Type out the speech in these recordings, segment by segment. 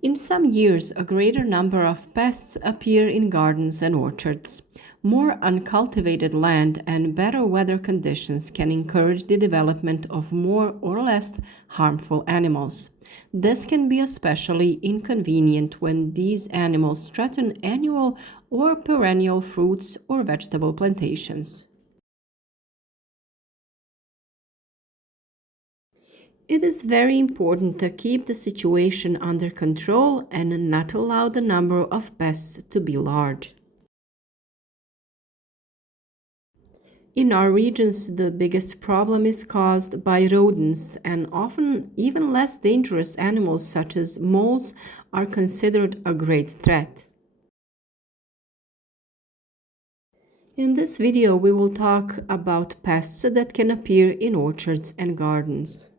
In some years, a greater number of pests appear in gardens and orchards. More uncultivated land and better weather conditions can encourage the development of more or less harmful animals. This can be especially inconvenient when these animals threaten annual or perennial fruits or vegetable plantations. It is very important to keep the situation under control and not allow the number of pests to be large. In our regions, the biggest problem is caused by rodents, and often even less dangerous animals such as moles are considered a great threat. In this video, we will talk about pests that can appear in orchards and gardens.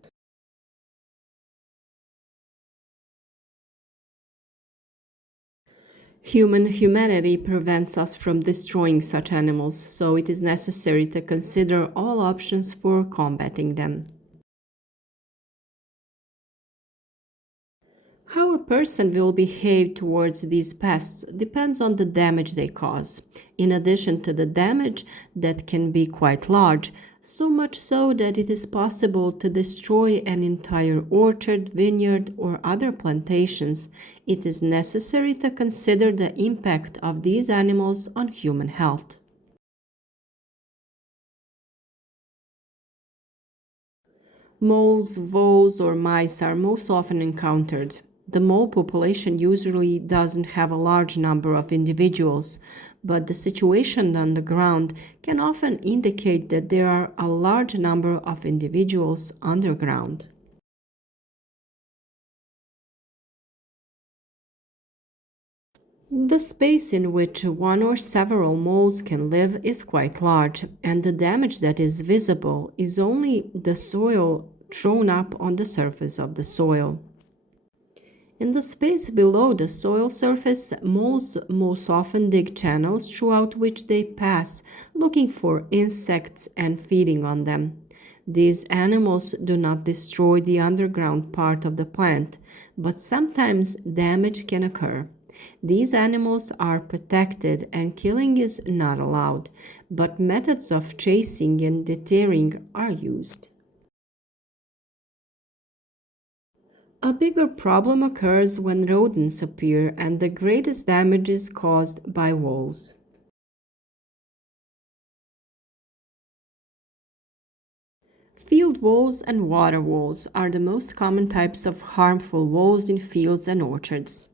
Humanity prevents us from destroying such animals, so it is necessary to consider all options for combating them. How a person will behave towards these pests depends on the damage they cause. In addition to the damage that can be quite large, so much so that it is possible to destroy an entire orchard, vineyard, or other plantations, it is necessary to consider the impact of these animals on human health. Moles, voles, or mice are most often encountered. The mole population usually doesn't have a large number of individuals, but the situation on the ground can often indicate that there are a large number of individuals underground. The space in which one or several moles can live is quite large, and the damage that is visible is only the soil thrown up on the surface of the soil. In the space below the soil surface, moles most often dig channels throughout which they pass, looking for insects and feeding on them. These animals do not destroy the underground part of the plant, but sometimes damage can occur. These animals are protected and killing is not allowed, but methods of chasing and deterring are used. A bigger problem occurs when rodents appear, and the greatest damage is caused by voles. Field voles and water voles are the most common types of harmful voles in fields and orchards.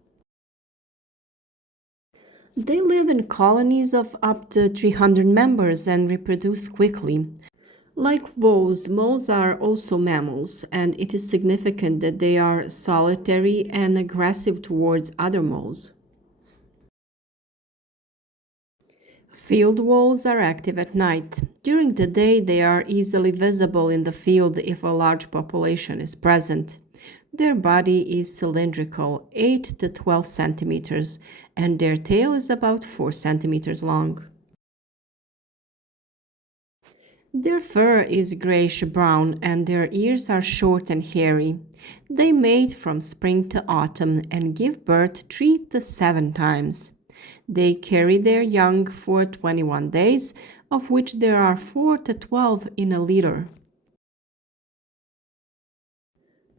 They live in colonies of up to 300 members and reproduce quickly. Like voles, moles are also mammals, and it is significant that they are solitary and aggressive towards other moles. Field voles are active at night. During the day, they are easily visible in the field if a large population is present. Their body is cylindrical, 8 to 12 centimeters, and their tail is about 4 centimeters long. Their fur is grayish-brown and their ears are short and hairy. They mate from spring to autumn and give birth 3 to 7 times. They carry their young for 21 days, of which there are 4 to 12 in a litter.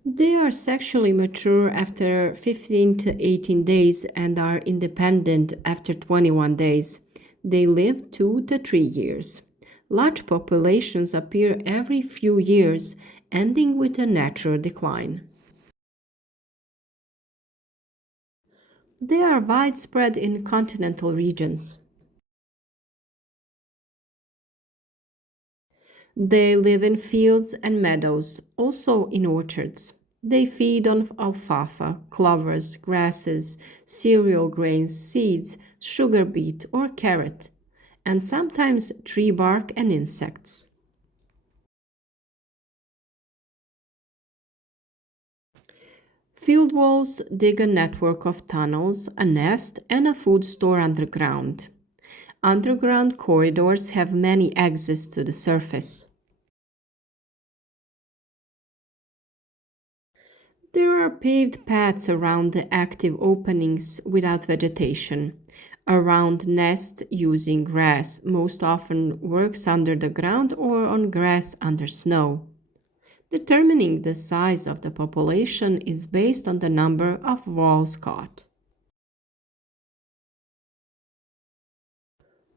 They are sexually mature after 15 to 18 days and are independent after 21 days. They live 2 to 3 years. Large populations appear every few years, ending with a natural decline. They are widespread in continental regions. They live in fields and meadows, also in orchards. They feed on alfalfa, clovers, grasses, cereal grains, seeds, sugar beet, or carrot, and sometimes tree bark and insects. Field voles dig a network of tunnels, a nest, and a food store underground. Underground corridors have many exits to the surface. There are paved paths around the active openings without vegetation. Around nest using grass, most often works under the ground or on grass under snow. Determining the size of the population is based on the number of voles caught.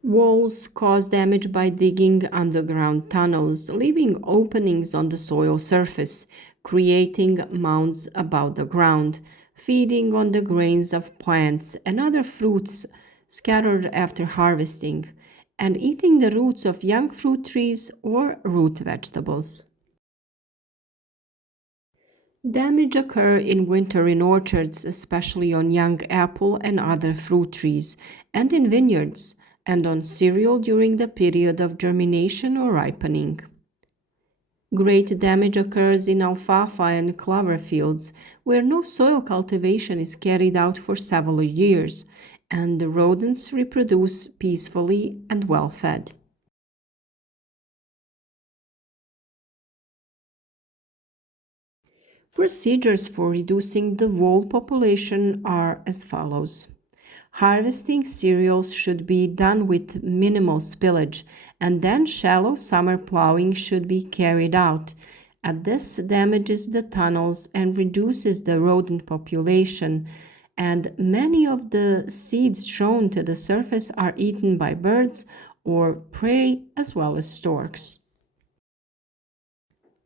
Voles cause damage by digging underground tunnels, leaving openings on the soil surface, creating mounds above the ground, feeding on the grains of plants and other fruits scattered after harvesting, and eating the roots of young fruit trees or root vegetables. Damage occur in winter in orchards, especially on young apple and other fruit trees, and in vineyards, and on cereal during the period of germination or ripening. Great damage occurs in alfalfa and clover fields, where no soil cultivation is carried out for several years, and the rodents reproduce peacefully and well fed. Procedures for reducing the vole population are as follows. Harvesting cereals should be done with minimal spillage, and then shallow summer plowing should be carried out. And this damages the tunnels and reduces the rodent population, and many of the seeds shown to the surface are eaten by birds or prey as well as storks.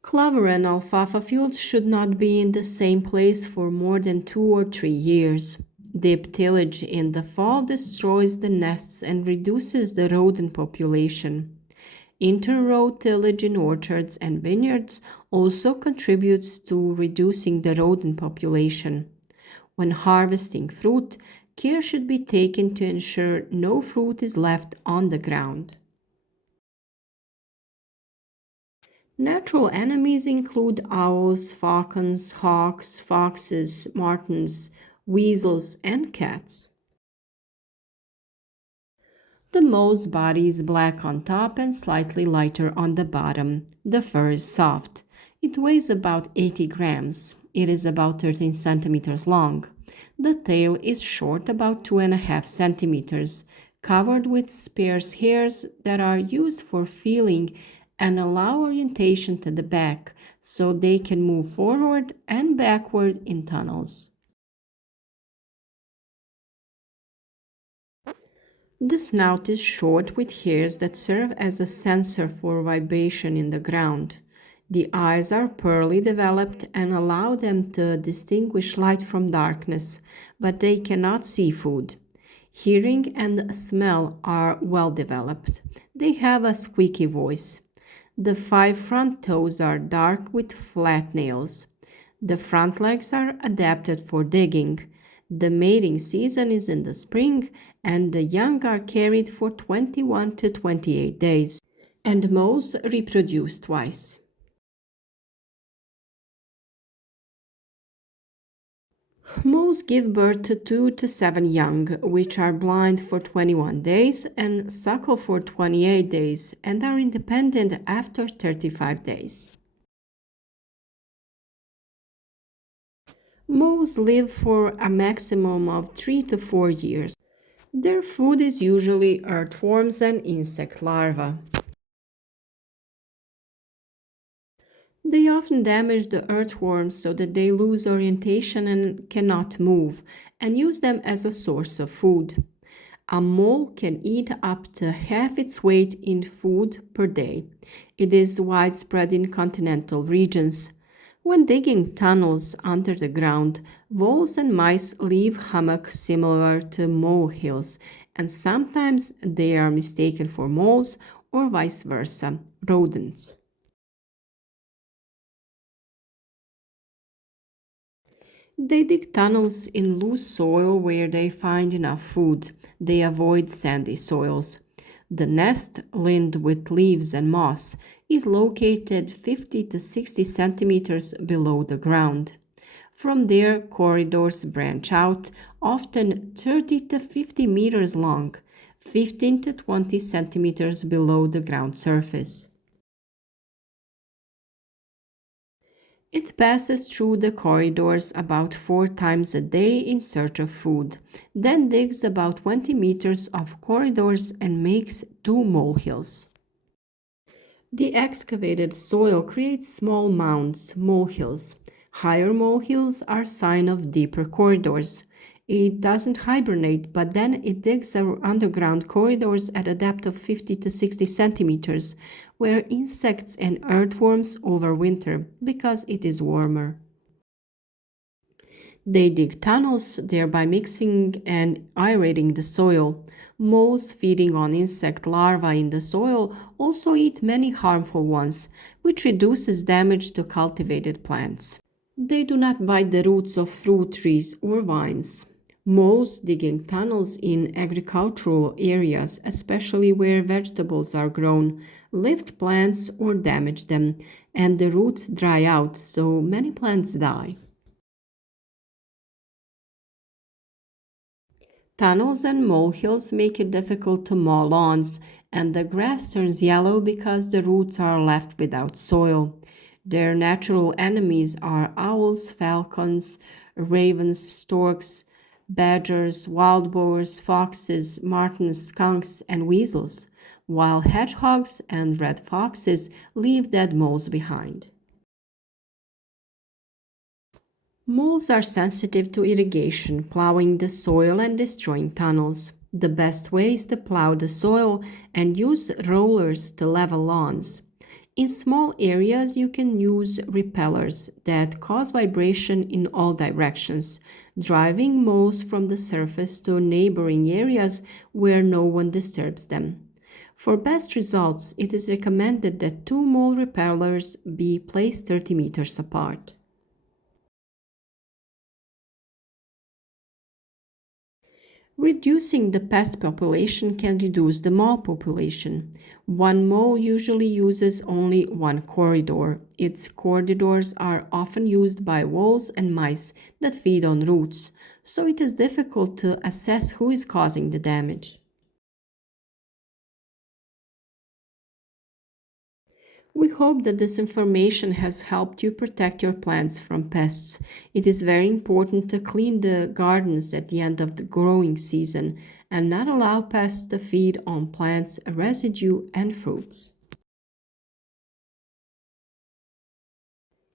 Clover and alfalfa fields should not be in the same place for more than 2 or 3 years. Deep tillage in the fall destroys the nests and reduces the rodent population. Inter-row tillage in orchards and vineyards also contributes to reducing the rodent population. When harvesting fruit, care should be taken to ensure no fruit is left on the ground. Natural enemies include owls, falcons, hawks, foxes, martens, weasels, and cats. The mole's body is black on top and slightly lighter on the bottom. The fur is soft. It weighs about 80 grams. It is about 13 centimeters long. The tail is short, about 2.5 centimeters, covered with sparse hairs that are used for feeling and allow orientation to the back so they can move forward and backward in tunnels. The snout is short with hairs that serve as a sensor for vibration in the ground. The eyes are poorly developed and allow them to distinguish light from darkness, but they cannot see food. Hearing and smell are well developed. They have a squeaky voice. The 5 front toes are dark with flat nails. The front legs are adapted for digging. The mating season is in the spring, and the young are carried for 21 to 28 days, and moles reproduce twice. Moles give birth to 2 to 7 young, which are blind for 21 days and suckle for 28 days, and are independent after 35 days. Moles live for a maximum of 3 to 4 years. Their food is usually earthworms and insect larvae. They often damage the earthworms so that they lose orientation and cannot move, and use them as a source of food. A mole can eat up to half its weight in food per day. It is widespread in continental regions. When digging tunnels under the ground, voles and mice leave hummocks similar to molehills, and sometimes they are mistaken for moles or vice versa, rodents. They dig tunnels in loose soil where they find enough food. They avoid sandy soils. The nest, lined with leaves and moss, is located 50 to 60 centimeters below the ground. From there, corridors branch out, often 30 to 50 meters long, 15 to 20 centimeters below the ground surface. It passes through the corridors about 4 times a day in search of food, then digs about 20 meters of corridors and makes 2 molehills. The excavated soil creates small mounds, molehills. Higher molehills are sign of deeper corridors. It doesn't hibernate, but then it digs underground corridors at a depth of 50 to 60 centimeters, where insects and earthworms overwinter because it is warmer. They dig tunnels, thereby mixing and aerating the soil. Moles feeding on insect larvae in the soil also eat many harmful ones, which reduces damage to cultivated plants. They do not bite the roots of fruit trees or vines. Moles digging tunnels in agricultural areas, especially where vegetables are grown, lift plants or damage them, and the roots dry out, so many plants die. Tunnels and molehills make it difficult to mow lawns, and the grass turns yellow because the roots are left without soil. Their natural enemies are owls, falcons, ravens, storks, badgers, wild boars, foxes, martens, skunks, and weasels, while hedgehogs and red foxes leave dead moles behind. Moles are sensitive to irrigation, plowing the soil and destroying tunnels. The best way is to plow the soil and use rollers to level lawns. In small areas, you can use repellers that cause vibration in all directions, driving moles from the surface to neighboring areas where no one disturbs them. For best results, it is recommended that 2 mole repellers be placed 30 meters apart. Reducing the pest population can reduce the mole population. One mole usually uses only one corridor. Its corridors are often used by voles and mice that feed on roots, so it is difficult to assess who is causing the damage. We hope that this information has helped you protect your plants from pests. It is very important to clean the gardens at the end of the growing season and not allow pests to feed on plants' residue and fruits.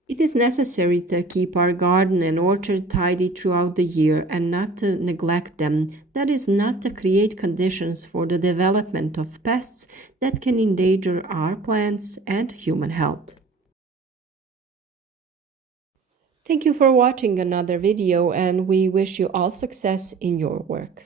It is necessary to keep our garden and orchard tidy throughout the year and not to neglect them. That is, not to create conditions for the development of pests that can endanger our plants and human health. Thank you for watching another video, and we wish you all success in your work.